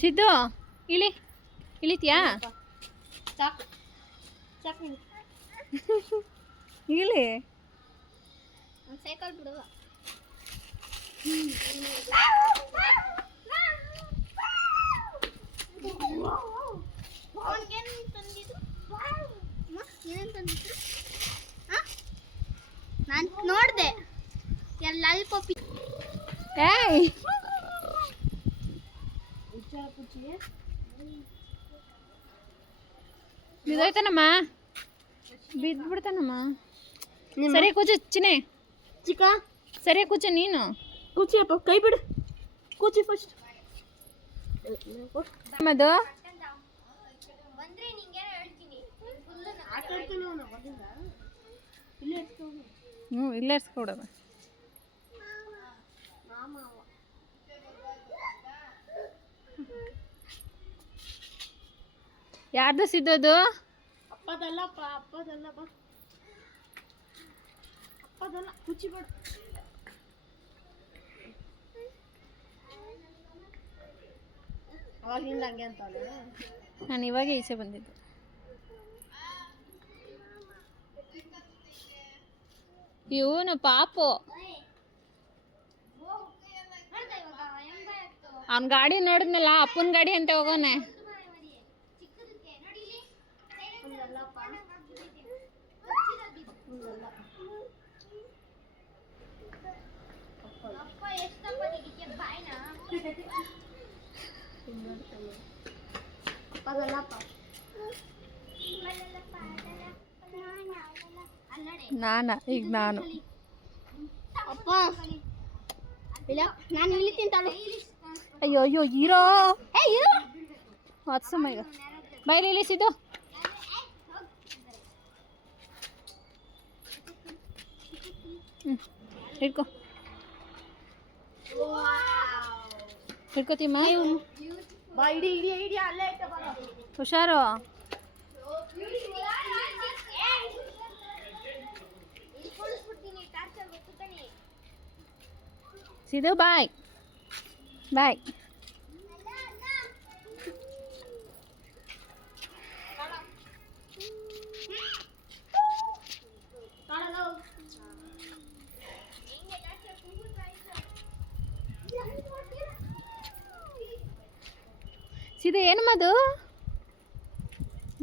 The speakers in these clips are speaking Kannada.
ಸಿದ್ದು ಇಳಿತೀಯಾ ಇಳಿ ಸೈಕಲ್ ಬಿಡು ನಾನು ನೋಡ್ದೆ ಲಾಲಿಪಾಪ್ ಏಯ್ ಬಿದ್ದೋಯ್ತಾನಮ್ಮ ಬಿದ್ಬಿಡ್ತಾನಮ್ಮ ಸರಿ ಕೂಚು ಚಿನ್ನೆ ಚಿಕ್ಕ ಸರಿ ಕೂಚು ನೀನು ಕೂಚಿ ಅಪ್ಪ ಕೈ ಬಿಡು ಕೂಚಿ ಫಸ್ಟ್ ಅದು ಇಲ್ಲೇ ಇರ್ಸ್ಕೊಡೋದು ಯಾರ್ದು ಸಿದ್ದೋದು ಅಪ್ಪದಲ್ಲಪ್ಪ ಅಪ್ಪದಲ್ಲ ಬಾ ಅಪ್ಪದಲ್ಲ ಕುಚ್ಚಿ ಬಿಡು ಅವಾಗಿಂದ ಹಂಗೆ ಅಂತಾಳೆ ನಾನು ಇವಾಗ ಈಚೆ ಬಂದಿದ್ದು ಇವನು ಪಾಪು ಅವನ ಗಾಡಿ ನೋಡಿದ್ನಲ್ಲ ಅಪ್ಪನ ಗಾಡಿ ಅಂತ ಹೋಗೋನೆ ಈಗ ನಾನು ಅಪ್ಪ ಇಲ್ಲ ನಾನು ಇಳಿತೀನಿ ತಾಳು ಅಯ್ಯೋ ಅಯ್ಯೋ ಹೀರೋ ಹತ್ತು ಸಮಯ ಬೈಲಿ ಇಳಿಸಿದ್ದು ಹಿಡ್ಕೊ ಹಿಡ್ಕೋತೀಮ್ಮ ಹುಷಾರು ಸಿದ್ದು ಬಾಯ್ ಬಾಯ್ ಸಿದ್ದು ಏನು ಮದು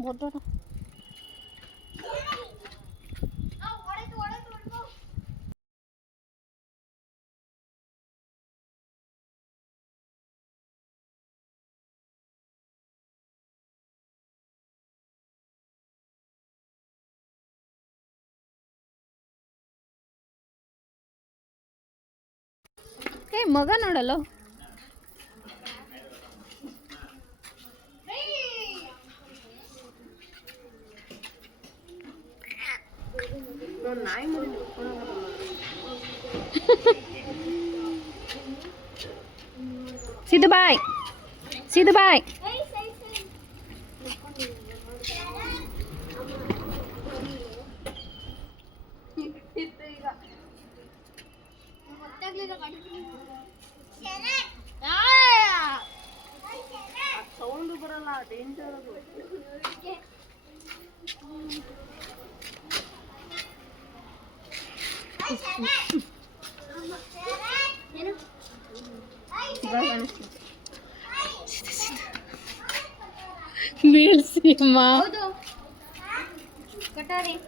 ದೊಡ್ಡ ಏ ಮಗ ನೋಡಲ್ಲ ಸಿದ್ದು ಬಾಯ್ ಸಿದ್ದು ಬಾಯ್ ಸೌಂಡ್ ಬರಲ್ಲ ಡೇಂಜರ್ ಅದು ಬೀಳ್ಸಿ ಅಮ್ಮ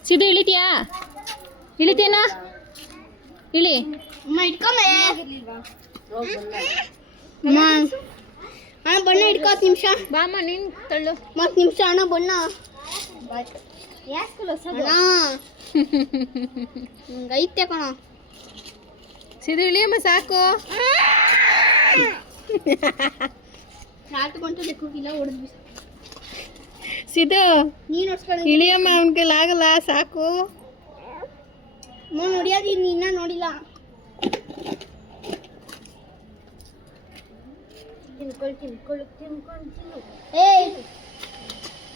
ಸಿದ್ದು ಇಳಿತೀಯಾ ಇಳಿತೀನಾ ಇಳಿ ಅಣ್ಣ ಬಣ್ಣ ಹಿಡ್ಕೊ 10 ನಿಮಿಷ ಬಾಮ್ಮ ನೀನು ತಳ್ಳು 10 ನಿಮಿಷ ಅಣ್ಣ ಬಣ್ಣ ಐತೆ ಕಣ ಸಿದ್ದು ಇಳಿಯಮ್ಮ ಸಾಕು ಇಲ್ಲ ಹೊಡೆದ್ವಿ ಸಿದ್ದು ನೀನು ಇಳಿಯಮ್ಮ ಅವನ ಕೈಲಿ ಆಗಲ್ಲ ಸಾಕು ನೋಡಿಯಾದಿ ಇನ್ನ ನೋಡಿಲ್ಲ ತಿನ್ಕೊಂಡು ಏಯ್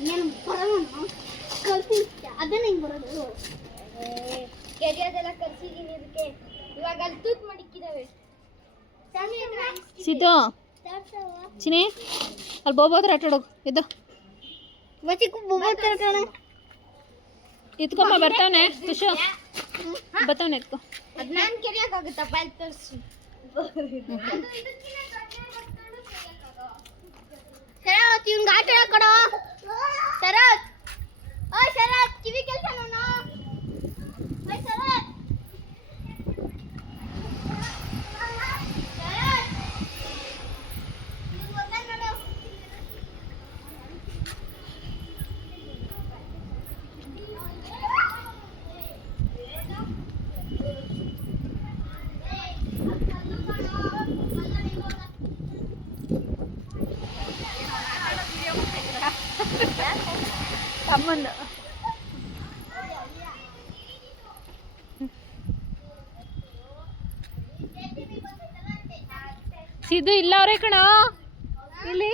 ನೀನು ಬರಲ್ಲ ಅದನ್ನ ಹಿಂಗ್ ಬರೋದು ಕೆರಿಯೋದೆಲ್ಲ ಕರ್ಸಿದೀನಿ ಅದಕ್ಕೆ ಇವಾಗ ಅಲ್ಲಿ ತೂತ್ ಮಡಿಕ್ಕಿದಾವೆ ಸಿದ್ದು ಚಿನಿ ಅಲ್ಲಿ ಬೋಬೋದ್ರ ಆಟಾಡೋಗು ಎದ್ದು ಇತ್ಕೊಂಬ ಬರ್ತಾವನೆ ತುಷು ಬರ್ತಾವನೆ ಎತ್ಕೊ ಅದನ್ನ ಕೆರಿಯಕ್ಕಾಗುತ್ತಪ್ಪ ಅಲ್ಲಿ ತೋರಿಸಿ ಶರತ್ ಇವ್ನಿಗೆ ಆಟ ಹೇಳ್ಕೊಡ ಶರತ್ ಓ ಶರತ್ ಕಿವಿ ಕೆಲಸ ನೋಡು ಓ ಶರತ್ ತಮ್ಮಂದು ಸಿದ್ದು ಇಲ್ಲ ಅವ್ರೆ ಕಣೋ ಇಲ್ಲಿ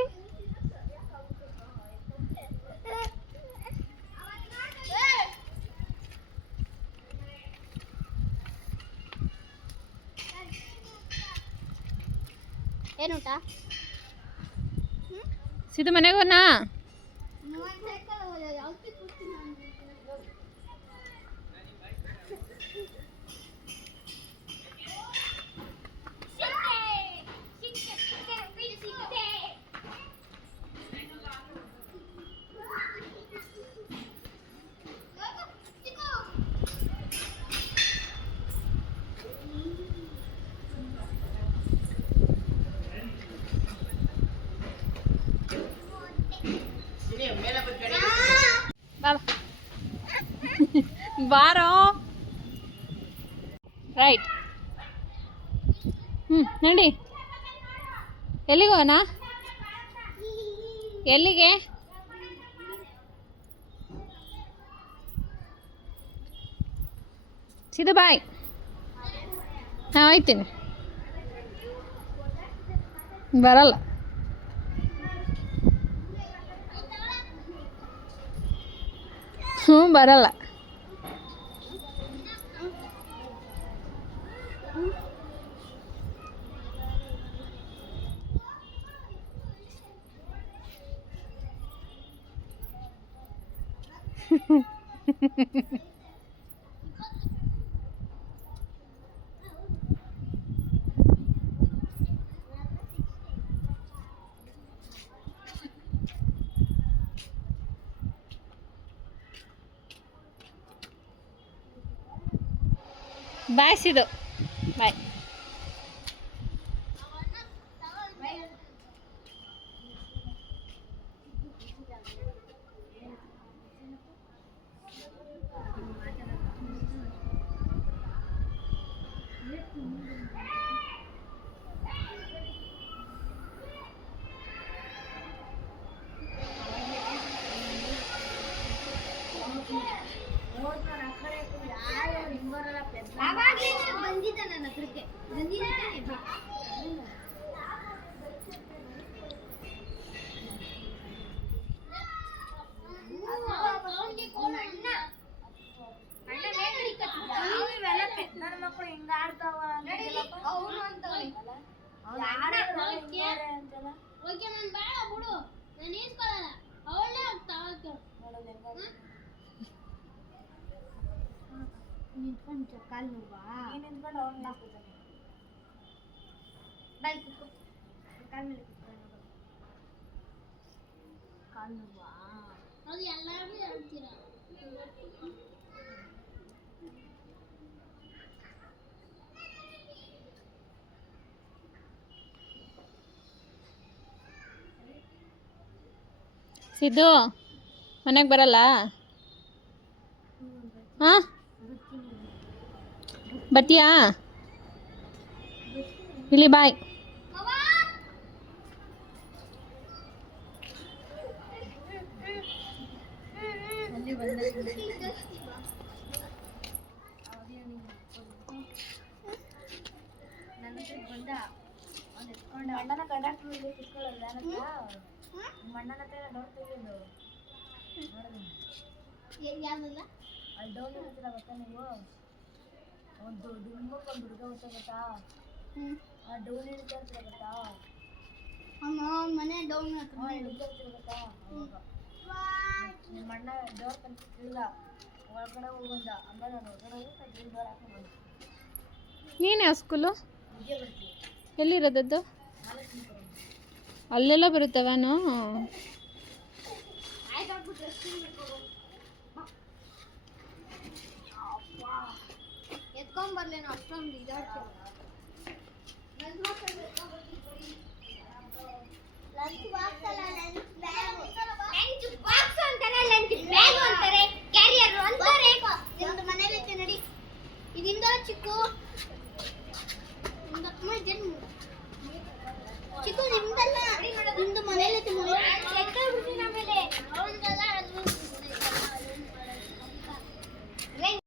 ಏನೂಟ ಸಿದ್ದು ಮನೆಗೆ ಹೋದ್ನಾ ಬಾರೋ ರೈಟ್ ನಡಿ ಎಲ್ಲಿಗೆ ಹೋಗೋಣ ಎಲ್ಲಿಗೆ ಸಿದ್ದು ಬಾಯ್ ಹಾಂ ಆಯ್ತೀನಿ ಬರಲ್ಲ ಹ್ಞೂ ಬರಲ್ಲ ಬಾಯ್ ಸಿದ್ದು ಬಾಯ್ ಬಂದಿದ್ದ ನನ್ನ ಹತ್ರಕ್ಕೆ ನನ್ನ ಮಕ್ಕಳು ಹಿಂಗ ಆಡ್ತಾವ ಓಕೆ ನಾನು ಬೇಡ ಬಿಡು ನಾನು ಈಸ್ಕೊಳ್ಳಲ್ಲ ಅವಳೇ ಆಗ್ತಾವ ನಿಂತ್ಕೊಂಡು ಕಾಲು ನೋವಾ ನೀನ್ ನಿಂತ್ಕೊಂಡು ಅವ್ನ ಹಾಕ್ತಾನೆ ಬಾಯ್ ಕುತ್ಕೋ ಕಾಲು ಮೇಲೆ ಕುತ್ಕೊಂಡು ಕಾಲು ನೋವಾ ಅದು ಎಲ್ಲರೂ ಹೇಳ್ತೀರಾ ಸಿದ್ದು ಮನೆಗೆ ಬರಲ್ಲ ಹಾಂ ಬರ್ತೀಯಾ ಇಲ್ಲಿ ಬಾಯ್ ಮಣ್ಣನ ಕಂಡಕ್ಟರ್ ಕುತ್ಕೊಳ್ಳಲ್ಲ ಮಣ್ಣನ ಹತ್ರ ನೋಡ್ತಿದ್ದು ಯಾವ್ದಲ್ಲ ಅಲ್ಲಿ ಡೌನ್ ಇರ್ತೀರ ಗೊತ್ತಾ ನೀವು ಒಂದು ಡುಮ್ಮಕ್ಕೆ ಒಂದು ಹುಡುಗ ಗೊತ್ತಾ ಗೊತ್ತಾ ಆ ಡೌನ್ ಇರ್ತೀರ ಗೊತ್ತಾ ಅವ್ನ ಮನೆ ಡೌನ್ ಹತ್ರ ಇರ್ತೀರ ಗೊತ್ತಾ ಅವಾಗ ನಿಮ್ಮ ಅಣ್ಣ ಡೋರ್ ಕಂತ ಇಳ್ದ ಒಳಗಡೆ ಹೋಗಂದ ಆಮೇಲೆ ನಾನು ಹೊರಗಡೆ ಹೋಗಿ ಡೋರ್ ಹಾಕೊಂಡು ಬಂದೆ ನೀನು ಯಾವ ಸ್ಕೂಲು ವಿಜಯ ಬರ್ತೀವಿ ಎಲ್ಲಿರೋದದ್ದು 4 ನಿಮಿಷ ಅಲ್ಲೆಲ್ಲ ಬರುತ್ತೆ ವ್ಯಾನು ಆಯ್ತಾಗ್ಬಿಟ್ರೆ ಎತ್ಕೊಂಬರ್ಲೇನೋ ಅಷ್ಟೊಂದು ಇದಾಡ್ತೀವಿ